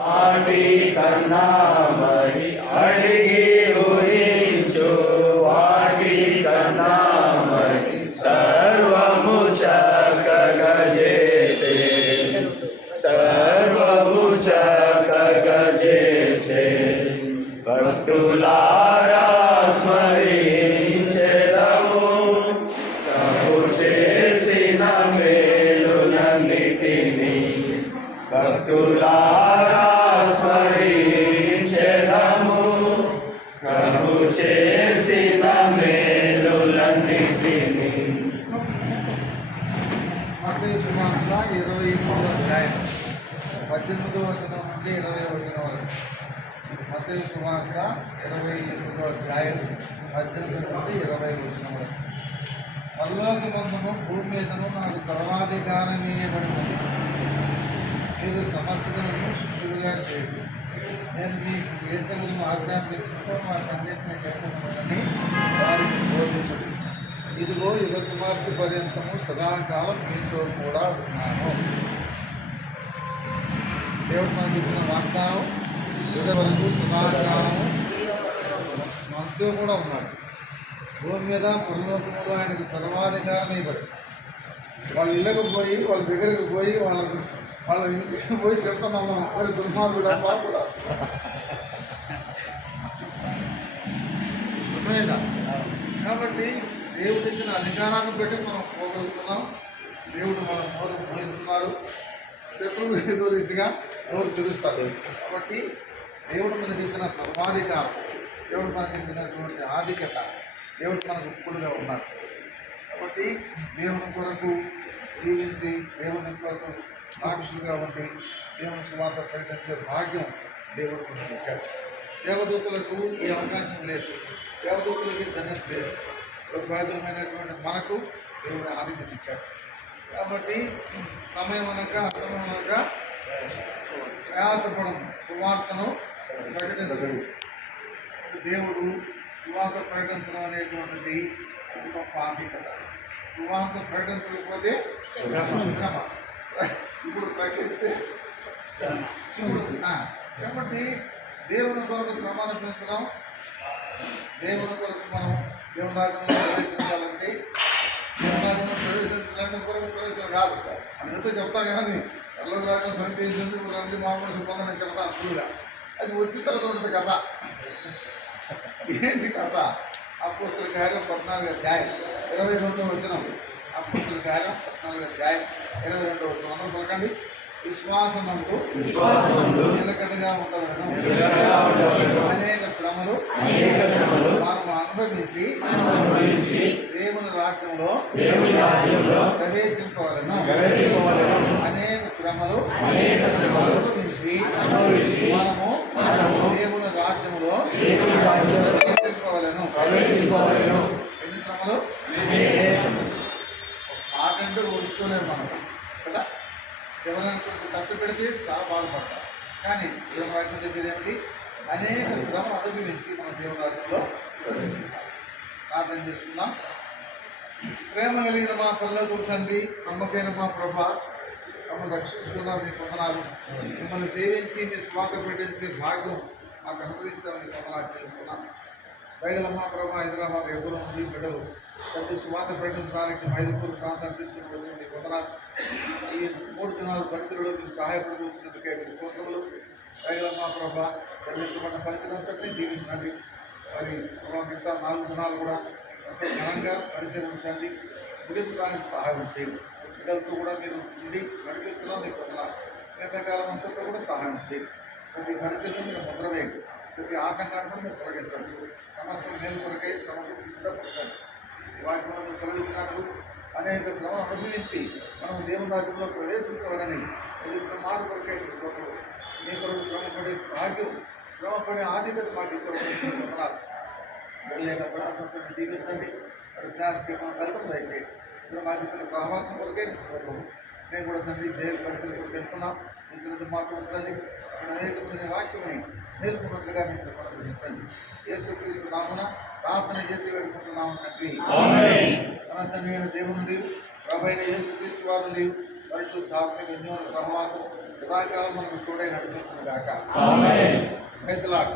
వాటి కన్నా మరి అడిగి ఊహించు వాటి కన్నా మరి సర్వము చక్కగా చేసే సర్వము చక్కగా చేసే భక్తులారా స్మరించెదము ప్రభు చేసిన మేలులన్నిటినీ భక్తులారా స్మరించెదము ప్రభు చేసిన మేలులన్నిటినీ. మత్తయి సువార్త 23వ అధ్యాయం 18వ వచనం నుండి 20వ వచనం వరకు. మత్తయి సువార్త 28వ అధ్యాయం 18 నుండి 20వ వచనం వరకు. పరలోకమందును భూమి మీదను నాకు సర్వాధికారం ఇవ్వబడినది. మీరు సమస్తలను శిష్యులుగా చేయండి. నేను మీకు ఏ సంగతులను ఆజ్ఞాపించినో వాటన్నింటినీ చెప్పమని వారికి బోధించండి. ఇదిగో యుగ సమాప్తి పర్యంతము సదాకాలం మీతో కూడా ఉన్నాను. దేవుడు మనకి ఇచ్చిన వాగ్దానం యుగ వరకు సదాకాలము మనతో కూడా ఉన్నాడు. భూమి మీద పరలోకములో ఆయనకు సర్వాధికారం ఇవ్వబడి వాళ్ళ ఇళ్ళకు పోయి వాళ్ళ దగ్గరకు పోయి వాళ్ళ ఇంటికి పోయి చెప్తున్నాం మనం మరి దుర్మార్గుడు కూడా అర్థమైందా? కాబట్టి దేవుడు ఇచ్చిన అధికారాన్ని బట్టి మనం పోగలుగుతున్నాం. దేవుడు మన నోరు పోయిస్తున్నాడు. శత్రువు ఏదో రీతిగా నోరు తెలుస్తాడు. కాబట్టి దేవుడు మనకి ఇచ్చిన సర్వాధికారం, దేవుడు మనకి ఇచ్చినటువంటి ఆధిక్యత, దేవుడు మనకు ఇప్పుడుగా ఉన్నాడు. కాబట్టి దేవుని కొరకు జీవించి దేవుని కొరకు సాక్షులుగా ఉండి దేవుని సువార్త ప్రకటించే భాగ్యం దేవుడు మనకు ఇచ్చాడు. దేవదూతలకు ఈ అవకాశం లేదు, దేవదూతలకి ధన్యత లేదు. భాగ్యమైనటువంటి మనకు దేవుడు ఆధిక్యత ఇచ్చాడు. కాబట్టి సమయం అనక అసమయం అనక ప్రయాసపడం సువార్తను ప్రకటించడు. దేవుడు సువార్త ప్రకటించడం అనేటువంటిది గొప్ప ఆధిక్యత. సువార్త ప్రకటించకపోతే శ్రమ, ఇప్పుడు ప్రకటిస్తే ఇప్పుడు. కాబట్టి దేవుని కొరకు శ్రమ అనిపించడం, దేవుని కొరకు మనం దేవుని రాజ్యంలో ప్రవేశించాలంటే దేవుని రాజ్యంలో ప్రవేశించాలంటే కొరకు ప్రవేశం కాదు అని ఎంతో చెప్తాం. కానీ పరలోక రాజ్యం సమీపించింది ఇప్పుడు రండి మామూలు సుబంధం నేను చెప్తాను ఫుల్గా. అది వచ్చిన తర్వాత ఉంటుంది కథ. ఏంటి కథ? అపోస్తుల కార్యం 14వ అధ్యాయం 22వ వచనం. అపోస్తుల కార్యం 14వ అధ్యాయం 22వ వచనం. అందరూ పలకండి. విశ్వాసమందు నిలకడగా ఉండవలను, అనేక శ్రమలు మనం అనుభవించి దేవుని రాజ్యంలో ప్రవేశింపవలను. అనేక శ్రమలు అనుభవించి మనము దేవుని రాజ్యంలో ప్రవేశింపవలను. ఎన్ని శ్రమలు? ఆటంటూ ఓడిస్తూనే మనం కదా. ఎవరైనా కొంచెం కష్టపెడితే చాలా బాధపడతారు. కానీ దేవుని వాక్యం చెప్పేది ఏమిటి? అనేక శ్రమ అనుభవించి మన దేవుని రాజ్యంలో ప్రవేశించాలి. ప్రార్థన చేసుకుందాం. ప్రేమ కలిగిన మా పరలోకపు తండ్రి, నమ్మకైన మా ప్రభా, మమ్మల్ని రక్షించుకున్నాం. నీ వందనాలు. మిమ్మల్ని సేవించి మీ స్వాగత పెట్టించే భాగ్యం మాకు అనుగ్రహించామని వందనాలు చేసుకున్నాం. దయగల మా ప్రభా, హైదరాబాద్ ఎప్పుడు ఉంది బిడ్డలు తండ్రి స్వాగత పెట్టించడానికి మైదుపూర్ ప్రాంతాన్ని తీసుకుని వచ్చిన నీ వందనాలు. ఈ 3 దినాల పరిచయలో మీకు సహాయపడుతూ వచ్చినందుకే మీకు స్తోత్రములు. దయగల మా ప్రభా, జరిగించబడిన పరిచయంతటినీ దీవించండి. మరి మిగతా 4 దినాలు కూడా ఎంతో ఘనంగా పరిచయం ఉంచండి. ముగించడానికి సహాయం చేయండి. బిడ్డలతో కూడా మీరు ఉండి నడిపిస్తున్నాం. మీకు వందనాలు. మిగతా కాలం అంతట్లో కూడా సహాయం చేయండి. ప్రతి పరిచయంలో మీరు ముద్ర వేయండి. ప్రతి ఆటంకాలను మీరు తొలగించండి. సమస్త మేలు కొరకై శ్రమకు సిద్ధపరచండి. వాక్యంలో సెలవిచ్చినట్లు అనేక శ్రమను అనుభవించి మనం దేవుని రాజ్యంలో ప్రవేశించవాలని మాట కొరకై తీసుకోవడం. మీ కొరకు శ్రమపడే భాగ్యం, శ్రమపడే ఆధిక్యత మాకు ఇచ్చవలని వందనాలు. వెళ్ళలేక ప్రయాసంతో దీవించండి. మరి ప్రయాసకి మన ఫలితం దయచేయండి. ఇప్పుడు మాకు ఇచ్చిన సహవాసం కొరకే తీసుకోవడం. నేను కూడా తండ్రి జైలు పరిస్థితి కొరకు వెళ్తున్నాం. మీ శ్రద్ధ మాత్రం ఉంచండి. అనేక మంది వాక్యమని మేలుకున్నట్లుగా మీకు అనుగ్రహించండి. యేసుక్రీస్తు నామమున ప్రార్థన చేసి వేడుకుంటున్నాము తండ్రి. అనంతమైన దేవుని ప్రభువైన యేసుక్రీస్తు వారు పరిశుద్ధాత్మక అన్యోన్య సహవాసం సదాకాలం మనం తోడే నడిపించును గాక. ఆమేన్. Praise the lord.